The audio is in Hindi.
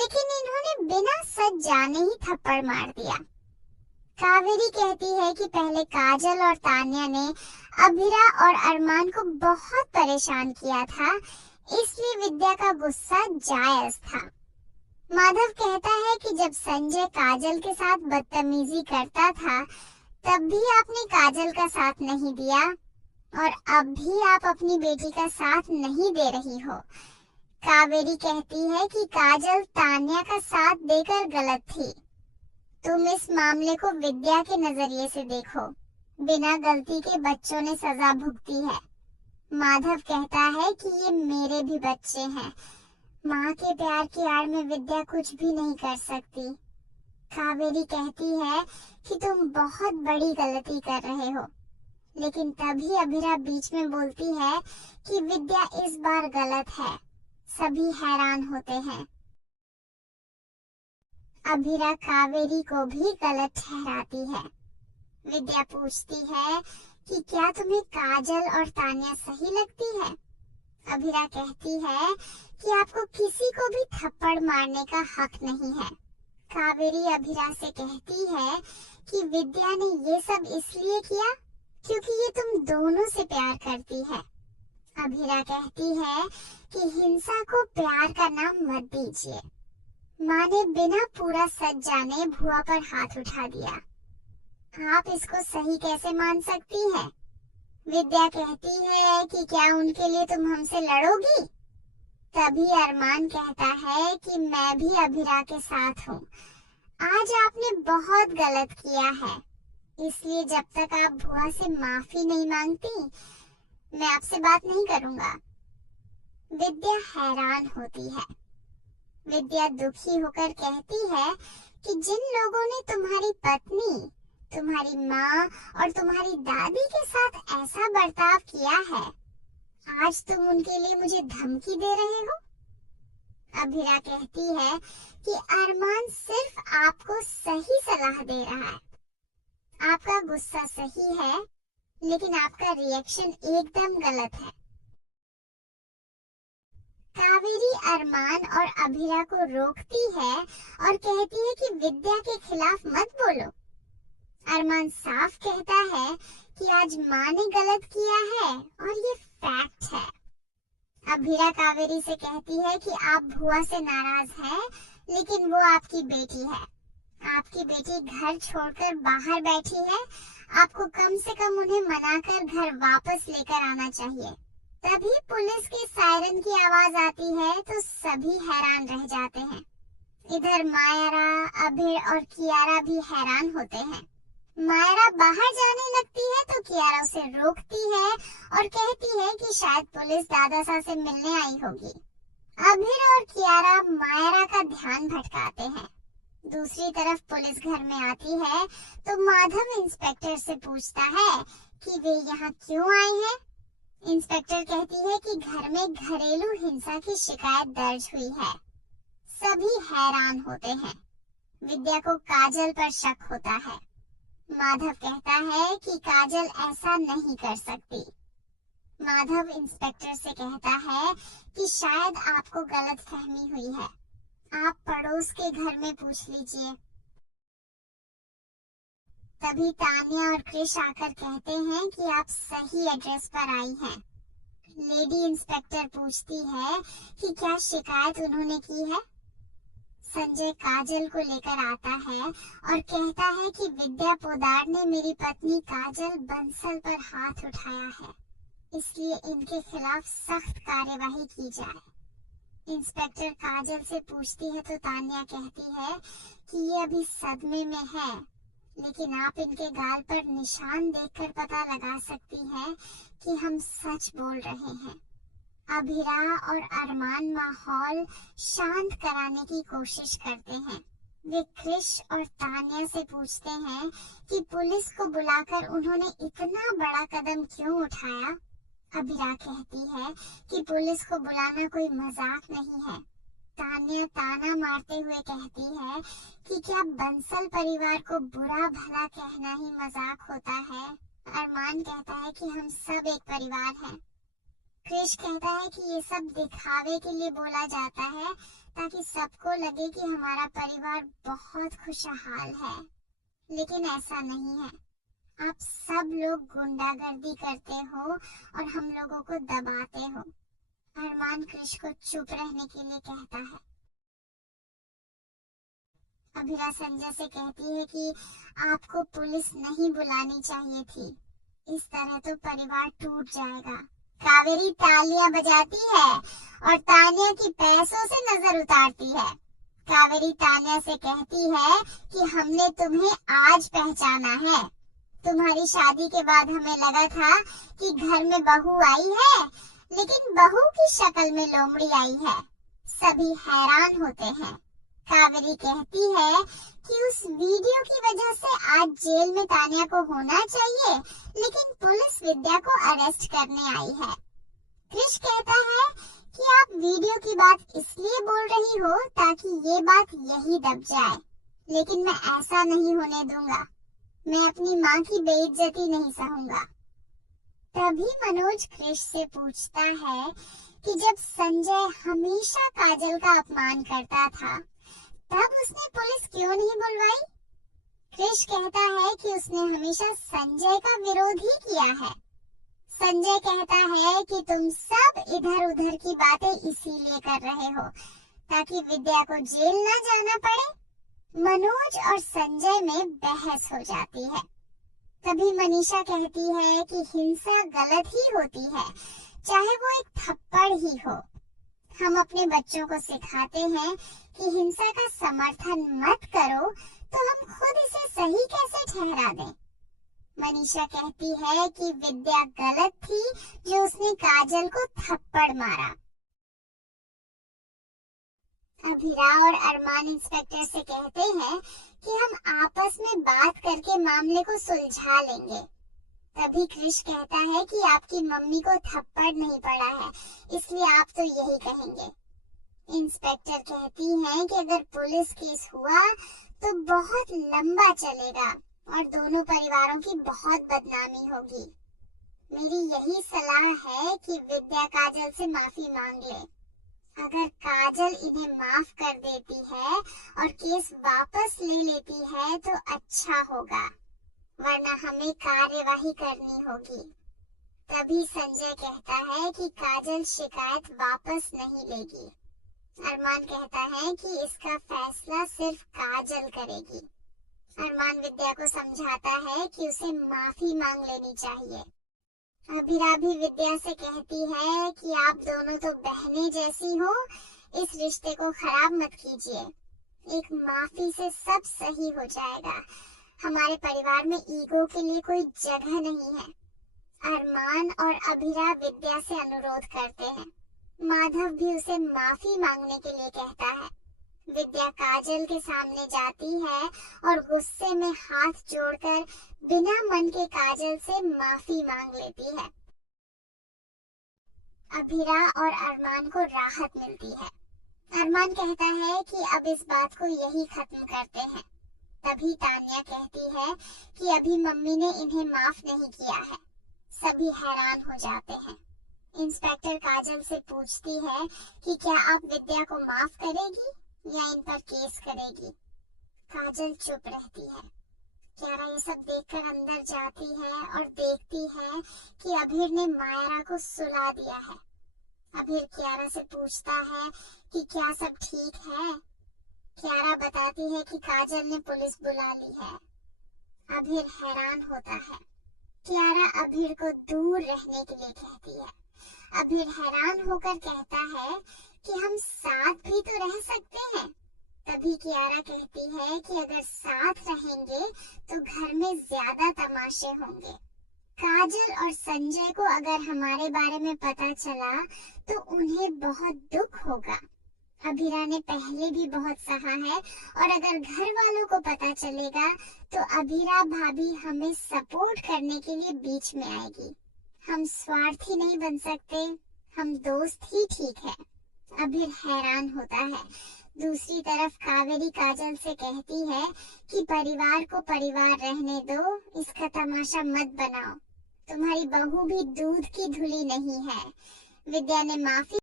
लेकिन इन्होंने बिना सच जाने ही थप्पड़ मार दिया। कावेरी कहती है कि पहले काजल और तान्या ने अभिरा और अरमान को बहुत परेशान किया था, इसलिए विद्या का गुस्सा जायज था। माधव कहता है कि जब संजय काजल के साथ बदतमीजी करता था, तब भी आपने काजल का साथ नहीं दिया और अब भी आप अपनी बेटी का साथ नहीं दे रही हो। कावेरी कहती है कि काजल तान्या का साथ देकर गलत थी। तुम इस मामले को विद्या के नजरिए से देखो। बिना गलती के बच्चों ने सजा भुगती है। माधव कहता है कि ये मेरे भी बच्चे हैं। माँ के प्यार की आड़ में विद्या कुछ भी नहीं कर सकती। कावेरी कहती है कि तुम बहुत बड़ी गलती कर रहे हो, लेकिन तभी अभिरा बीच में बोलती है कि विद्या इस बार गलत है। सभी हैरान होते हैं। अभिरा कावेरी को भी गलत ठहराती है। विद्या पूछती है कि क्या तुम्हें काजल और तान्या सही लगती है? अभिरा कहती है कि आपको किसी को भी थप्पड़ मारने का हक नहीं है। कावेरी अभिरा से कहती है कि विद्या ने ये सब इसलिए किया क्योंकि ये तुम दोनों से प्यार करती है। अभिरा कहती है कि हिंसा को प्यार का नाम मत दीजिए। माँ ने बिना पूरा सच जाने भुआ पर हाथ उठा दिया। आप इसको सही कैसे मान सकती हैं? विद्या कहती है कि क्या उनके लिए तुम हमसे लड़ोगी? तभी अरमान कहता है कि मैं भी अभिरा के साथ हूँ। आज आपने बहुत गलत किया है, इसलिए जब तक आप भुआ से माफी नहीं मांगती, मैं आपसे बात नहीं करूँगा। विद्या हैरान होती है। विद्या दुखी होकर कहती है कि जिन लोगों ने तुम्हारी पत्नी, तुम्हारी माँ और तुम्हारी दादी के साथ ऐसा बर्ताव किया है, आज तुम उनके लिए मुझे धमकी दे रहे हो। अभिरा कहती है कि अरमान सिर्फ आपको सही सलाह दे रहा है। आपका गुस्सा सही है, लेकिन आपका रिएक्शन एकदम गलत है। कावेरी अरमान और अभिरा को रोकती है और कहती है कि विद्या के खिलाफ मत बोलो। अरमान साफ कहता है कि आज माँ ने गलत किया है और ये फैक्ट है। अभिरा कावेरी से कहती है कि आप भुआ से नाराज हैं, लेकिन वो आपकी बेटी है। आपकी बेटी घर छोड़कर बाहर बैठी है। आपको कम से कम उन्हें मनाकर घर वापस लेकर आना चाहिए। तभी पुलिस के सायरन की आवाज आती है तो सभी हैरान रह जाते हैं। इधर मायरा, अभिर और कियारा भी हैरान होते हैं। मायरा बाहर जाने लगती है तो कियारा उसे रोकती है और कहती है कि शायद पुलिस दादासा से मिलने आई होगी। अभिर और कियारा मायरा का ध्यान भटकाते हैं। दूसरी तरफ पुलिस घर में आती है तो माधव इंस्पेक्टर से पूछता है कि वे यहाँ क्यों आए हैं। इंस्पेक्टर कहती है कि घर में घरेलू हिंसा की शिकायत दर्ज हुई है। सभी हैरान होते हैं। विद्या को काजल पर शक होता है। माधव कहता है कि काजल ऐसा नहीं कर सकती। माधव इंस्पेक्टर से कहता है कि शायद आपको गलतफहमी हुई है। आप पड़ोस के घर में पूछ लीजिए। तभी तान्या और क्रिश आकर कहते हैं कि आप सही एड्रेस पर आई हैं। लेडी इंस्पेक्टर पूछती है कि क्या शिकायत उन्होंने की है। संजय काजल को लेकर आता है और कहता है कि विद्या पोदार ने मेरी पत्नी काजल बंसल पर हाथ उठाया है, इसलिए इनके खिलाफ सख्त कार्यवाही की जाए। इंस्पेक्टर काजल से पूछती है तो तान्या कहती है कि ये अभी सदमे में है, लेकिन आप इनके गाल पर निशान देखकर पता लगा सकती हैं कि हम सच बोल रहे हैं। अभिरा और अरमान माहौल शांत कराने की कोशिश करते हैं। वे क्रिश और तान्या से पूछते हैं कि पुलिस को बुलाकर उन्होंने इतना बड़ा कदम क्यों उठाया। अभिरा कहती है कि पुलिस को बुलाना कोई मजाक नहीं है। तान्या ताना मारते हुए कहती है कि क्या बंसल परिवार को बुरा भला कहना ही मजाक होता है। अरमान कहता है कि हम सब एक परिवार हैं। क्रिश कहता है कि ये सब दिखावे के लिए बोला जाता है, ताकि सबको लगे कि हमारा परिवार बहुत खुशहाल है। लेकिन ऐसा नहीं है। आप सब लोग गुंडागर्दी करते हो और हम लोगों को दबाते हो। अरमान क्रिश को चुप रहने के लिए कहता है। अभिरा संजय से कहती है कि आपको पुलिस नहीं बुलानी चाहिए थी, इस तरह तो परिवार टूट जाएगा। कावेरी तालियां बजाती है और तान्या की पैसों से नजर उतारती है। कावेरी तान्या से कहती है कि हमने तुम्हें आज पहचाना है। तुम्हारी शादी के बाद हमें लगा था कि घर में बहू आई है, लेकिन बहू की शक्ल में लोमड़ी आई है। सभी हैरान होते हैं। कावेरी कहती है कि उस वीडियो की वजह से आज जेल में तान्या को होना चाहिए, लेकिन पुलिस विद्या को अरेस्ट करने आई है। क्रिश कहता है कि आप वीडियो की बात इसलिए बोल रही हो ताकि ये बात यही दब जाए, लेकिन मैं ऐसा नहीं होने दूंगा। मैं अपनी माँ की बेइज्जती नहीं सहूंगा। तभी मनोज क्रिश से पूछता है कि जब संजय हमेशा काजल का अपमान करता था, तब उसने पुलिस क्यों नहीं बुलवाई? क्रिश कहता है कि उसने हमेशा संजय का विरोध ही किया है। संजय कहता है कि तुम सब इधर उधर की बातें इसीलिए कर रहे हो ताकि विद्या को जेल न जाना पड़े। मनोज और संजय में बहस हो जाती है। तभी मनीषा कहती है कि हिंसा गलत ही होती है, चाहे वो एक थप्पड़ ही हो। हम अपने बच्चों को सिखाते हैं कि हिंसा का समर्थन मत करो, तो हम खुद इसे सही कैसे ठहरा दें? मनीषा कहती है कि विद्या गलत थी जो उसने काजल को थप्पड़ मारा। अभिरा और अरमान इंस्पेक्टर से कहते हैं कि हम आपस में बात करके मामले को सुलझा लेंगे। तभी क्रिश कहता है कि आपकी मम्मी को थप्पड़ नहीं पड़ा है, इसलिए आप तो यही कहेंगे। इंस्पेक्टर कहती हैं कि अगर पुलिस केस हुआ तो बहुत लंबा चलेगा और दोनों परिवारों की बहुत बदनामी होगी। मेरी यही सलाह है कि विद्या काजल से माफी मांग ले। अगर काजल इन्हें माफ कर देती है और केस वापस ले लेती है तो अच्छा होगा, वरना हमें कार्यवाही करनी होगी। तभी संजय कहता है कि काजल शिकायत वापस नहीं लेगी। अरमान कहता है कि इसका फैसला सिर्फ काजल करेगी। अरमान विद्या को समझाता है कि उसे माफी मांग लेनी चाहिए। अभिरा भी विद्या से कहती है कि आप दोनों तो बहनें जैसी हो, इस रिश्ते को खराब मत कीजिए। एक माफी से सब सही हो जाएगा। हमारे परिवार में ईगो के लिए कोई जगह नहीं है। अरमान और अभिरा विद्या से अनुरोध करते हैं। माधव भी उसे माफी मांगने के लिए कहता है। विद्या काजल के सामने जाती है और गुस्से में हाथ जोड़कर बिना मन के काजल से माफी मांग लेती है। अभिरा और अरमान को राहत मिलती है। अरमान कहता है कि अब इस बात को यही खत्म करते हैं। तभी तान्या कहती है कि अभी मम्मी ने इन्हें माफ नहीं किया है। सभी हैरान हो जाते हैं। इंस्पेक्टर काजल से पूछती है कि क्या आप विद्या को माफ करेगी या इन पर केस करेगी? काजल चुप रहती है। क्यारा ये सब देखकर अंदर जाती है और देखती है कि अभीर ने मायरा को सुला दिया है। अभीर क्यारा से पूछता है कि क्या सब ठीक है? क्यारा बताती है कि काजल ने पुलिस बुला ली है। अभीर हैरान होता है। क्यारा अभीर को दूर रहने के लिए कहती है। अभीर हैरान होकर कहता है कि हम साथ भी तो रह सकते हैं। तभी क्यारा कहती है कि अगर साथ रहेंगे तो घर में ज्यादा तमाशे होंगे। काजल और संजय को अगर हमारे बारे में पता चला तो उन्हें बहुत दुख होगा। अभिरा ने पहले भी बहुत सहा है और अगर घर वालों को पता चलेगा तो अभिरा भाभी हमें सपोर्ट करने के लिए बीच में आएगी। हम स्वार्थी नहीं बन सकते, हम दोस्त ही ठीक है। अभीर हैरान होता है। दूसरी तरफ कावेरी काजल से कहती है कि परिवार को परिवार रहने दो, इसका तमाशा मत बनाओ। तुम्हारी बहू भी दूध की धुली नहीं है। विद्या ने माफी